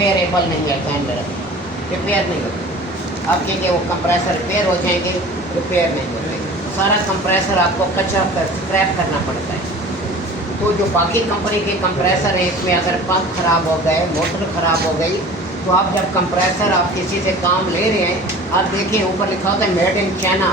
Repairable नहीं है, ध्यान में रखें, रिपेयर नहीं होते। आप कहेंगे वो कंप्रेसर रिपेयर हो जाएंगे, रिपेयर नहीं होते। सारा कंप्रेसर आपको कच्चा कर स्क्रैप करना पड़ता है। तो जो बाकी कंपनी के कंप्रेसर हैं, इसमें अगर पंप खराब हो गए, मोटर ख़राब हो गई, तो आप जब कंप्रेसर आप किसी से काम ले रहे हैं, आप देखिए ऊपर लिखा होता है मेड इन चाइना,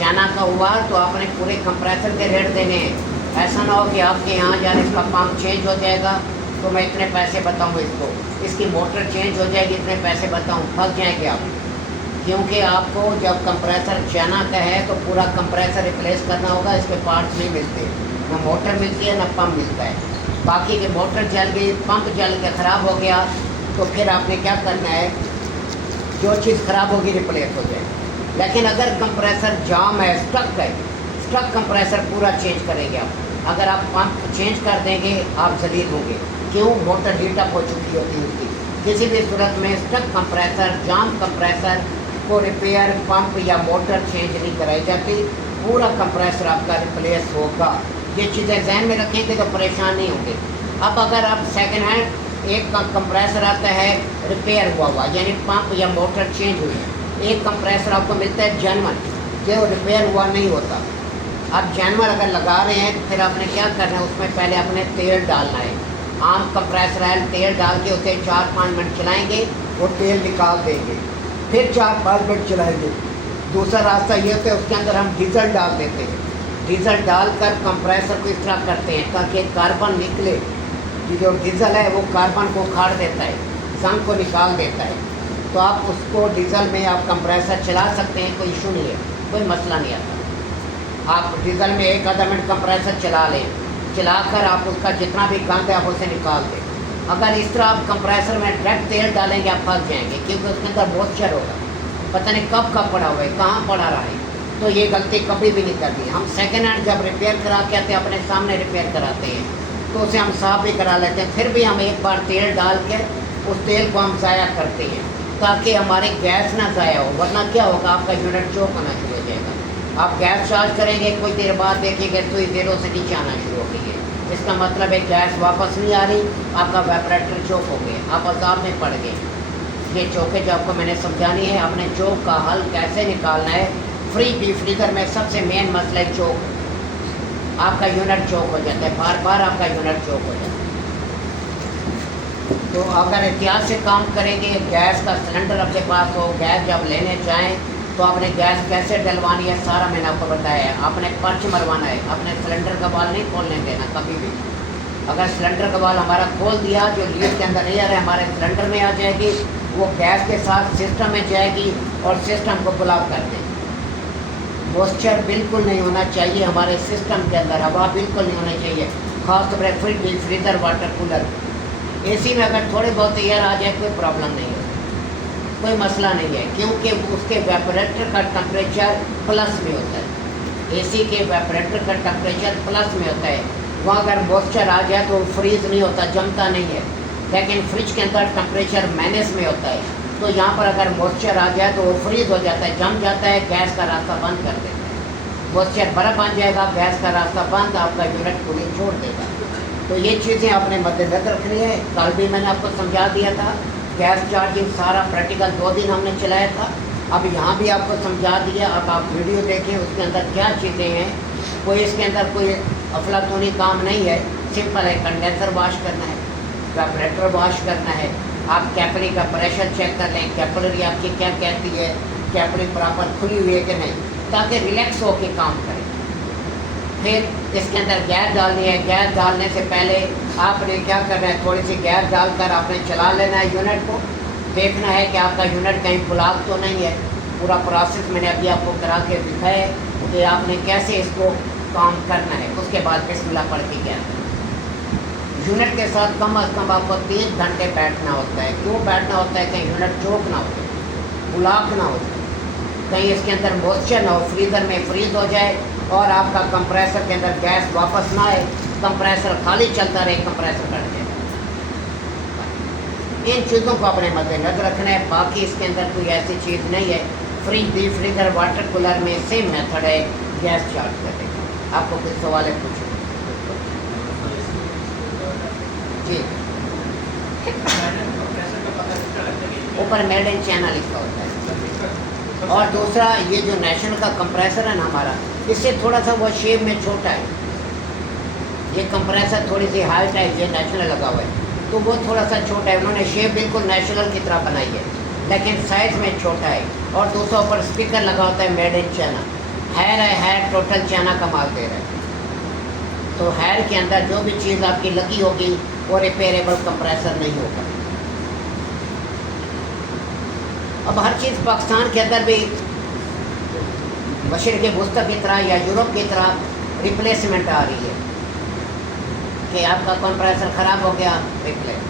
चाइना का हुआ तो आपने पूरे कंप्रेसर के रेट देने हैं। ऐसा ना हो कि आपके यहाँ जाने इसका पंप चेंज हो जाएगा तो मैं इतने पैसे बताऊँ इसको, इसकी मोटर चेंज हो जाएगी इतने पैसे बताऊँ, फंस जाएंगे आप। क्योंकि आपको जब कंप्रेसर चाइना का है तो पूरा कंप्रेसर रिप्लेस करना होगा, इसके पार्ट्स नहीं मिलते, ना मोटर मिलती है ना पंप मिलता है। बाकी के मोटर जल गई, पंप जल के ख़राब हो गया, तो फिर आपने क्या करना है, जो चीज़ ख़राब होगी रिप्लेस हो जाएगी। लेकिन अगर कंप्रेसर जाम है, स्टक है, स्टक कंप्रेसर पूरा चेंज करेंगे आप। अगर आप पंप चेंज कर देंगे आप जलील होंगे, क्यों, मोटर हीट अप हो चुकी होती है उसकी। किसी भी सूरत में स्टक कंप्रेसर, जाम कंप्रेसर को रिपेयर, पंप या मोटर चेंज नहीं कराई जाती, पूरा कंप्रेसर आपका रिप्लेस होगा। ये चीज़ें ध्यान में रखेंगे तो परेशान नहीं होंगे। अब अगर आप सेकेंड हैंड एक कंप्रेसर आता है रिपेयर हुआ यानी पंप या मोटर चेंज हुई, एक कंप्रेसर आपको मिलता है जेन्युइन, जो रिपेयर हुआ नहीं होता। आप जेन्युइन अगर लगा रहे हैं तो फिर आपने क्या करना है, उसमें पहले आपने तेल डालना है। आम कंप्रेसर है, तेल डाल के उसे 4-5 मिनट चलाएँगे, वो तेल निकाल देंगे, फिर 4-5 मिनट चलाएंगे। दूसरा रास्ता ये होता है उसके अंदर हम डीजल डाल देते हैं। डीजल डालकर कंप्रेसर को इस तरह करते हैं ताकि कार्बन निकले। ये जो डीजल है वो कार्बन को उखाड़ देता है, जंग को निकाल देता है। तो आप उसको डीजल में आप कंप्रेसर चला सकते हैं, कोई इशू नहीं है, कोई मसला नहीं आता। आप डीजल में 1 आधा मिनट कंप्रेसर चला लें, चलाकर आप उसका जितना भी गंद है आप उसे निकाल दें। अगर इस तरह आप कंप्रेसर में डायरेक्ट तेल डालेंगे आप फंस जाएंगे, क्योंकि उसके अंदर मॉइस्चर होगा, पता नहीं कब कब पड़ा हुआ है, कहाँ पड़ा रहा है। तो ये गलती कभी भी नहीं करनी। हम सेकेंड हैंड जब रिपेयर करा के आते हैं, अपने सामने रिपेयर कराते हैं, तो उसे हम साफ भी करा लेते हैं, फिर भी हम एक बार तेल डाल के उस तेल को हम ज़ाया करते हैं ताकि हमारी गैस ना ज़ाया हो, वरना क्या होगा, आपका यूनिट चौक होना शुरू हो जाएगा। आप गैस चार्ज करेंगे, कुछ देर बाद देखिएगा सुई ज़ीरो से नीचे आना शुरू हो गई है, इसका मतलब है गैस वापस नहीं आ रही, आपका वेपरेटर चौक हो गया, आप अजाब में पड़ गए। ये चौके जो आपको मैंने समझानी है, अपने चौक का हल कैसे निकालना है। फ्रिज डीप फ्रीजर में सबसे मेन मसला है चौक, आपका यूनिट चौक हो जाता है, बार बार आपका यूनिट चौक हो जाता है। तो अगर एहतियात से काम करेंगे, गैस का सिलेंडर आपके पास हो, गैस जब लेने जाएँ तो आपने गैस कैसे डलवानी है सारा मैंने आपको बताया है। आपने पर्च मरवाना है, अपने सिलेंडर का बाल नहीं खोलने देना कभी भी। अगर सिलेंडर का बाल हमारा खोल दिया, जो लीड के अंदर नहीं आ रहा है हमारे सिलेंडर में आ जाएगी, वो गैस के साथ सिस्टम में जाएगी और सिस्टम को ब्लॉक कर देगी। मॉइस्चर बिल्कुल नहीं होना चाहिए हमारे सिस्टम के अंदर, हवा बिल्कुल नहीं होनी चाहिए, खासतौर पर fridge deep freezer, water cooler. AC में अगर थोड़े बहुत एयर आ जाए कोई प्रॉब्लम नहीं है, कोई मसला नहीं है, क्योंकि उसके वेपरेटर का टेम्परेचर प्लस में होता है। एसी के वेपरेटर का टेम्परेचर प्लस में होता है, वहाँ अगर मॉइस्चर आ जाए तो फ्रीज नहीं होता, जमता नहीं है। लेकिन फ्रिज के अंदर टेम्परेचर माइनस में होता है, तो यहाँ पर अगर मॉइस्चर आ जाए तो वो फ्रीज हो जाता है, जम जाता है, गैस का रास्ता बंद कर देता है। मॉइस्चर बर्फ बन जाएगा, गैस का रास्ता बंद, आपका यूनिट कूलिंग छोड़ देगा। तो ये चीज़ें आपने मद्देनजर रखनी है। कल भी मैंने आपको समझा दिया था, गैस चार्जिंग सारा प्रैक्टिकल 2 दिन हमने चलाया था, अब यहाँ भी आपको समझा दिया। अब आप वीडियो देखें उसके अंदर क्या चीज़ें हैं, कोई इसके अंदर कोई अफलातूनी काम नहीं है, सिंपल है। कंडेंसर वॉश करना है, वेपरेटर वॉश करना है, आप कैपरी का प्रेशर चेक कर लें, कैपलरी आपकी क्या कहती है, कैपरी प्रॉपर खुली हुई है कि नहीं, ताकि रिलैक्स होकर काम करें। फिर इसके अंदर गैस डालनी है, गैस डालने से पहले आपने क्या करना है, थोड़ी सी गैस डालकर आपने चला लेना है यूनिट को, देखना है कि आपका यूनिट कहीं ब्लॉक तो नहीं है। पूरा प्रोसेस मैंने अभी आपको करा के दिखाया है कि आपने कैसे इसको काम करना है। उसके बाद बिस्मिल्लाह पढ़ के गैस यूनिट के साथ कम अज़ कम आपको 3 घंटे बैठना होता है। क्यों बैठना होता है, कहीं यूनिट चौक ना हो, ब्लॉक ना हो, कहीं इसके अंदर मॉइस्चर ना हो, फ्रीज़र में फ्रीज हो जाए और आपका कंप्रेसर के अंदर गैस वापस ना आए, कंप्रेसर खाली चलता रहे, कंप्रेसर कट जाए। इन चीज़ों को अपने मद्देनजर रखना है। बाकी इसके अंदर कोई ऐसी चीज़ नहीं है। Fridge deep freezer water cooler में सेम मेथड है गैस चार्ज करने का। आपको कुछ सवाल है पूछो जी। ऊपर मेड इन चाइना लिखा होता है। और दूसरा ये जो नेशनल का कंप्रेसर है ना हमारा, इससे थोड़ा सा वो शेप में छोटा है। ये कंप्रेसर थोड़ी सी हाइट है, ये नेशनल लगा हुआ है, तो वो थोड़ा सा छोटा है। उन्होंने शेप बिल्कुल नेशनल की तरह बनाई है, लेकिन साइज़ में छोटा है। और दूसरा ऊपर स्पीकर लगा होता है मेड इन चाइना। हैर है, हैर टोटल चाइना का माल दे रहा है। तो हैर के अंदर जो भी चीज़ आपकी लगी होगी वो रिपेयरेबल कंप्रेसर नहीं होगा। अब हर चीज़ पाकिस्तान के अंदर भी मशरिक़ वस्ती की तरह या यूरोप की तरह रिप्लेसमेंट आ रही है कि आपका कंप्रेसर ख़राब हो गया, रिप्लेस।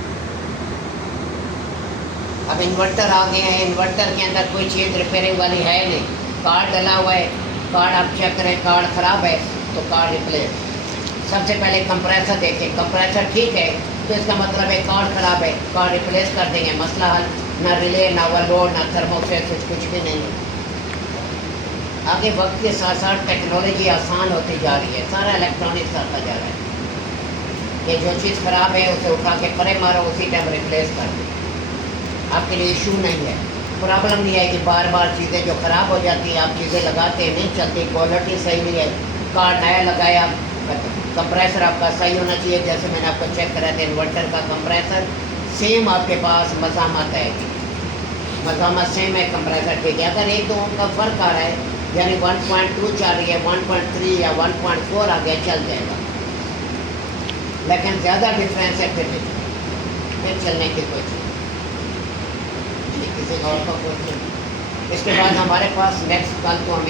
अब इन्वर्टर आ गए हैं, इन्वर्टर के अंदर कोई चीज़ रिपेयरिंग वाली है नहीं, कार्ड डला हुआ है, कार्ड आप चेक करें, कार्ड ख़राब है तो कार्ड रिप्लेस। सबसे पहले कंप्रेसर देखें, कंप्रेसर ठीक है तो इसका मतलब है कार्ड ख़राब है, कार्ड रिप्लेस कर देंगे, मसला हल। ना रिले, ना ओवरलोड, ना थर्मोस्टेट, कुछ भी नहीं है। आगे वक्त के साथ साथ टेक्नोलॉजी आसान होती जा रही है, सारा इलेक्ट्रॉनिक्स आता जा रहा है कि जो चीज़ ख़राब है उसे उठा के परे मारो, उसी टाइम रिप्लेस कर दो। आपके लिए इशू नहीं है, प्रॉब्लम नहीं है कि बार बार चीज़ें जो ख़राब हो जाती हैं, आप चीज़ें लगाते हैं नहीं चलती, क्वालिटी सही नहीं है, कार्ड नया लगाया, कंप्रेसर आपका सही होना चाहिए। जैसे मैंने आपको चेक करा था इन्वर्टर का कंप्रेसर सेम आपके पास मज़ामत है, मज़ामत सेम है, कंप्रेसर ठीक है। अगर एक दो उनका फ़र्क आ रहा है, यानी 1.2 चल रही है, 1.3 या 1.4 आ गया, चल जाएगा। लेकिन ज़्यादा डिफरेंस है फिर नहीं, फिर चलने की कोई चीज़ किसी और का क्वेश्चन। इसके बाद हमारे पास नेक्स्ट कल को हमें